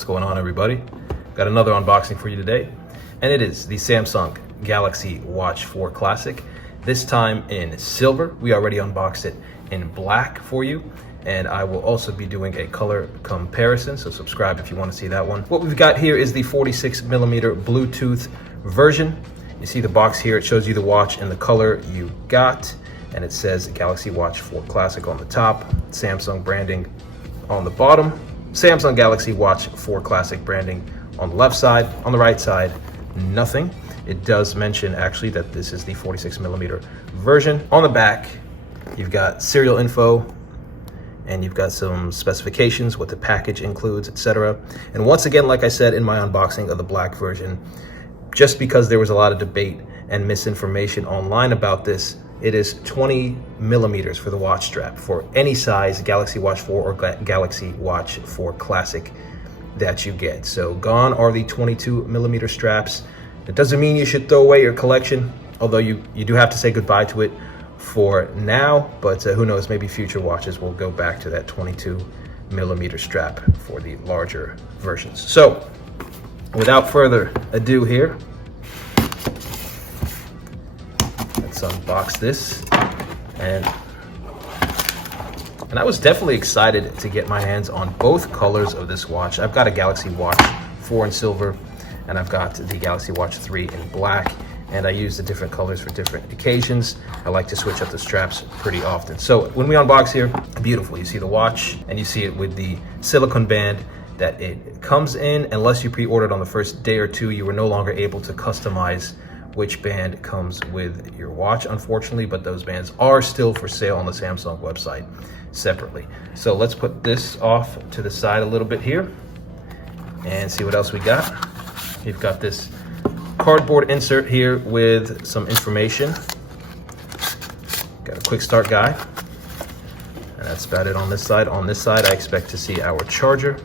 What's going on, everybody? Got another unboxing for you today, and it is the Samsung Galaxy Watch 4 Classic, this time in silver. We already unboxed it in black for you, and I will also be doing a color comparison, so subscribe if you want to see that one. What we've got here is the 46mm Bluetooth version. You see the box here, it shows you the watch and the color you got, and it says Galaxy Watch 4 Classic on the top, Samsung branding on the bottom, Samsung Galaxy Watch 4 Classic branding on the left side. On the right side, nothing. It does mention actually that this is the 46mm version. On the back, you've got serial info, and you've got some specifications, what the package includes, etc. And once again, like I said in my unboxing of the black version, just because there was a lot of debate and misinformation online about this, it is 20 millimeters for the watch strap for any size Galaxy Watch 4 or Galaxy Watch 4 Classic that you get. So gone are the 22mm straps. It doesn't mean you should throw away your collection, although you do have to say goodbye to it for now, but who knows, maybe future watches will go back to that 22mm strap for the larger versions. So without further ado here, let's unbox this. And I was definitely excited to get my hands on both colors of this watch. I've got a Galaxy Watch 4 in silver, and I've got the Galaxy Watch 3 in black, and I use the different colors for different occasions. I like to switch up the straps pretty often. So when we unbox here, beautiful. You see the watch, and you see it with the silicone band that it comes in. Unless you pre-ordered on the first day or two, you were no longer able to customize which band comes with your watch, unfortunately, but those bands are still for sale on the Samsung website separately. So let's put this off to the side a little bit here and see what else we got. We've got this cardboard insert here with some information. Got a quick start guide, and that's about it on this side. On this side, I expect to see our charger,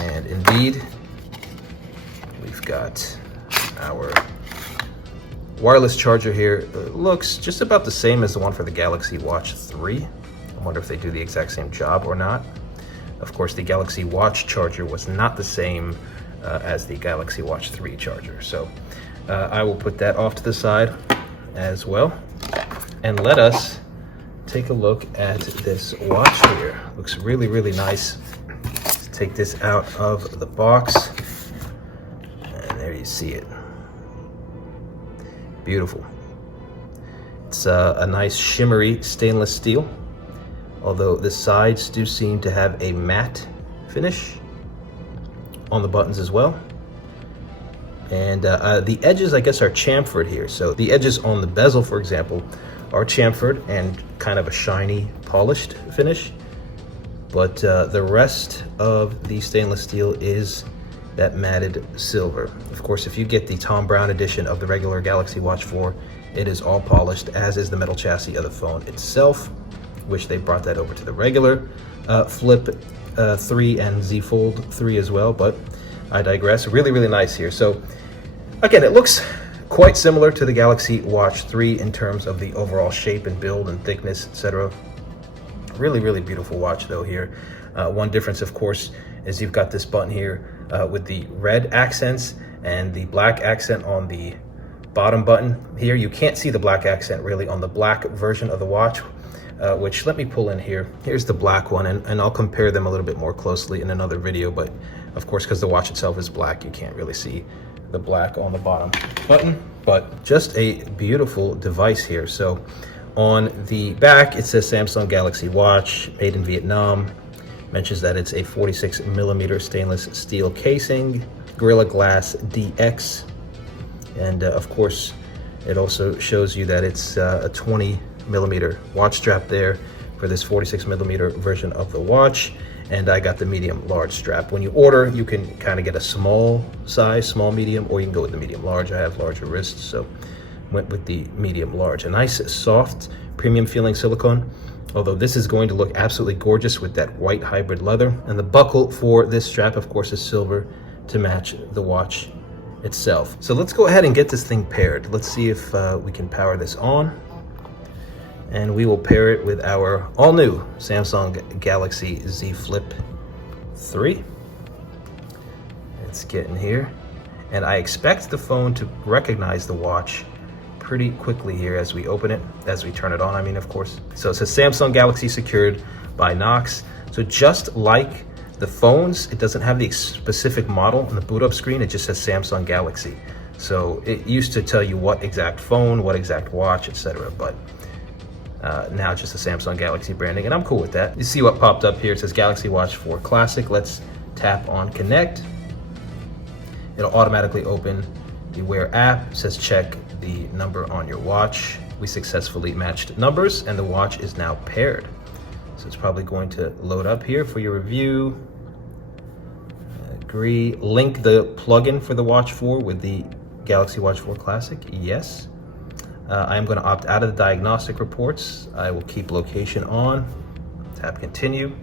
and indeed, we've got our wireless charger here. It looks just about the same as the one for the Galaxy Watch 3. I wonder if they do the exact same job or not. Of course, the Galaxy Watch charger was not the same as the Galaxy Watch 3 charger. So I will put that off to the side as well. And let us take a look at this watch here. Looks really, really nice. Let's take this out of the box. And there you see it. Beautiful. It's a nice shimmery stainless steel, although the sides do seem to have a matte finish on the buttons as well. And the edges, I guess, are chamfered here. So the edges on the bezel, for example, are chamfered and kind of a shiny, polished finish. But the rest of the stainless steel is that matted silver. Of course, if you get the Thom Browne edition of the regular Galaxy Watch 4, it is all polished, as is the metal chassis of the phone itself, which they brought that over to the regular Flip 3 and Z Fold 3 as well, but I digress. Really, really nice here. So again, it looks quite similar to the Galaxy Watch 3 in terms of the overall shape and build and thickness, etc. Really, really beautiful watch though here. One difference, of course, is you've got this button here with the red accents and the black accent on the bottom button here. You can't see the black accent really on the black version of the watch, which let me pull in here. Here's the black one, and I'll compare them a little bit more closely in another video, but of course, because the watch itself is black, you can't really see the black on the bottom button, but just a beautiful device here. So on the back, it says Samsung Galaxy Watch, made in Vietnam. Mentions that it's a 46mm stainless steel casing, Gorilla Glass DX, and of course, it also shows you that it's a 20mm watch strap there for this 46mm version of the watch. And I got the medium large strap. When you order, you can kind of get a small size, small medium, or you can go with the medium large. I have larger wrists, so went with the medium large. A nice, soft, premium feeling silicone, although this is going to look absolutely gorgeous with that white hybrid leather. And the buckle for this strap, of course, is silver to match the watch itself. So let's go ahead and get this thing paired. Let's see if we can power this on. And we will pair it with our all-new Samsung Galaxy Z Flip 3. It's getting here. And I expect the phone to recognize the watch pretty quickly here as we open it, as we turn it on, I mean, of course. So it says Samsung Galaxy secured by Knox. So just like the phones, it doesn't have the specific model on the boot up screen, it just says Samsung Galaxy. So it used to tell you what exact phone, what exact watch, etc. But now just the Samsung Galaxy branding, and I'm cool with that. You see what popped up here, it says Galaxy Watch 4 Classic. Let's tap on connect. It'll automatically open the Wear app. It says check the number on your watch. We successfully matched numbers and the watch is now paired. So it's probably going to load up here for your review. Agree. Link the plugin for the Watch 4 with the Galaxy Watch 4 Classic. Yes. I am going to opt out of the diagnostic reports. I will keep location on. Tap continue.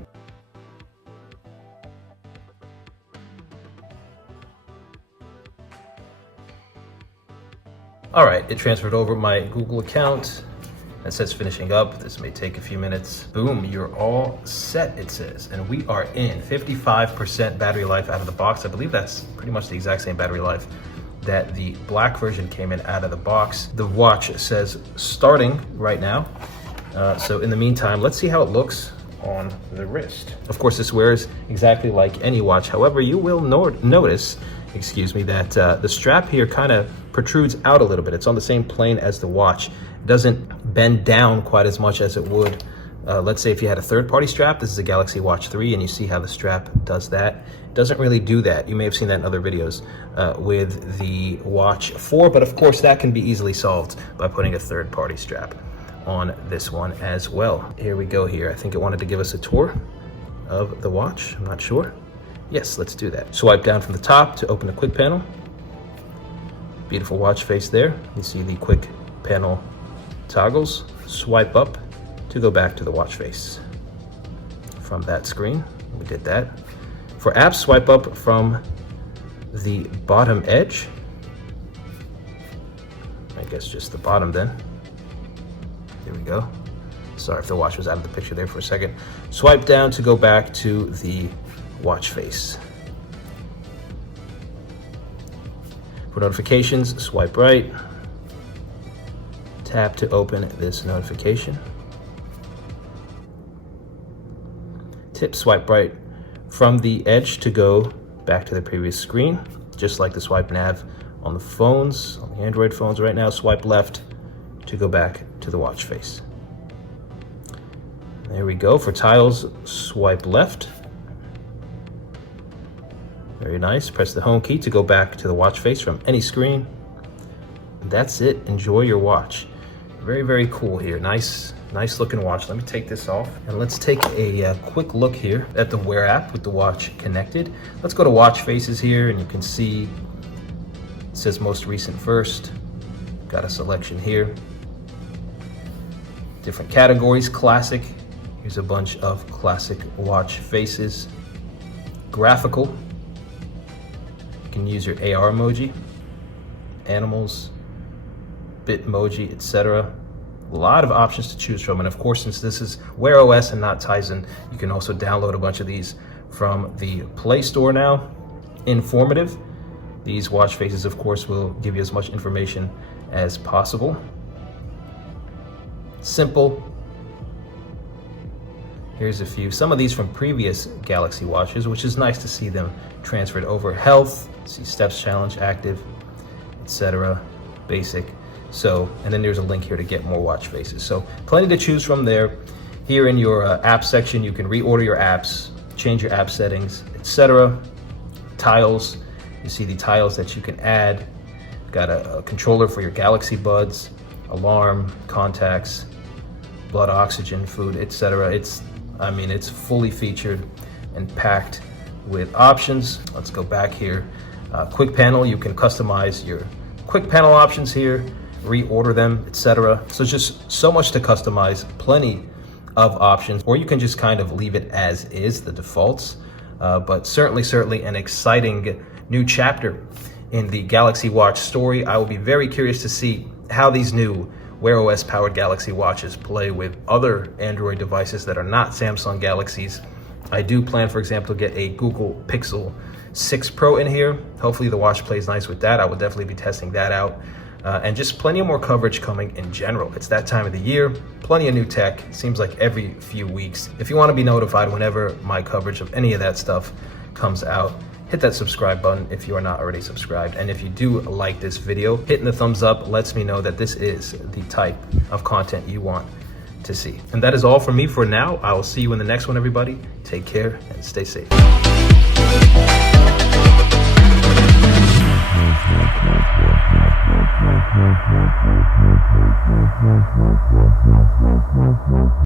All right, it transferred over my Google account. It says finishing up. This may take a few minutes. Boom, you're all set, it says. And we are in 55% battery life out of the box. I believe that's pretty much the exact same battery life that the black version came in out of the box. The watch says starting right now. So in the meantime, let's see how it looks on the wrist. Of course, this wears exactly like any watch. However, you will notice, that the strap here kind of protrudes out a little bit. It's on the same plane as the watch. It doesn't bend down quite as much as it would. Let's say if you had a third-party strap, this is a Galaxy Watch 3, and you see how the strap does that. It doesn't really do that. You may have seen that in other videos with the Watch 4, but of course that can be easily solved by putting a third-party strap on this one as well. Here we go here. I think it wanted to give us a tour of the watch. I'm not sure. Yes, let's do that. Swipe down from the top to open the quick panel. Beautiful watch face there. You see the quick panel toggles. Swipe up to go back to the watch face. From that screen, we did that. For apps, swipe up from the bottom edge. I guess just the bottom then. There we go. Sorry if the watch was out of the picture there for a second. Swipe down to go back to the watch face. For notifications, swipe right. Tap to open this notification. Tip, swipe right from the edge to go back to the previous screen, just like the swipe nav on the phones, on the Android phones right now. Swipe left to go back to the watch face. There we go. For tiles, swipe left. Very nice. Press the home key to go back to the watch face from any screen. That's it. Enjoy your watch. Very, very cool here. Nice looking watch. Let me take this off and let's take a quick look here at the Wear app with the watch connected. Let's go to watch faces here and you can see it says most recent first. Got a selection here. Different categories, classic. Here's a bunch of classic watch faces. Graphical. You can use your AR emoji, animals, Bitmoji, etc. A lot of options to choose from, and of course, since this is Wear OS and not Tizen, you can also download a bunch of these from the Play Store now. Informative. These watch faces, of course, will give you as much information as possible. Simple. Here's a few. Some of these from previous Galaxy watches, which is nice to see them transferred over. Health, see steps challenge, active, etc. Basic. So, and then there's a link here to get more watch faces. So plenty to choose from there. Here in your app section, you can reorder your apps, change your app settings, etc. Tiles, you see the tiles that you can add. Got a controller for your Galaxy Buds, alarm, contacts, blood oxygen, food, etc. It's fully featured and packed with options. Let's go back here. Quick panel, you can customize your quick panel options here, reorder them, etc. So just so much to customize, plenty of options, or you can just kind of leave it as is, the defaults. But certainly an exciting new chapter in the Galaxy Watch story. I will be very curious to see how these new Wear OS powered Galaxy watches play with other Android devices that are not Samsung Galaxies. I do plan, for example, to get a Google Pixel 6 Pro in here. Hopefully the watch plays nice with that. I will definitely be testing that out. And just plenty of more coverage coming in general. It's that time of the year, plenty of new tech, seems like every few weeks. If you want to be notified whenever my coverage of any of that stuff comes out, hit that subscribe button if you are not already subscribed. And if you do like this video, hitting the thumbs up lets me know that this is the type of content you want to see. And that is all from me for now. I will see you in the next one, everybody. Take care and stay safe.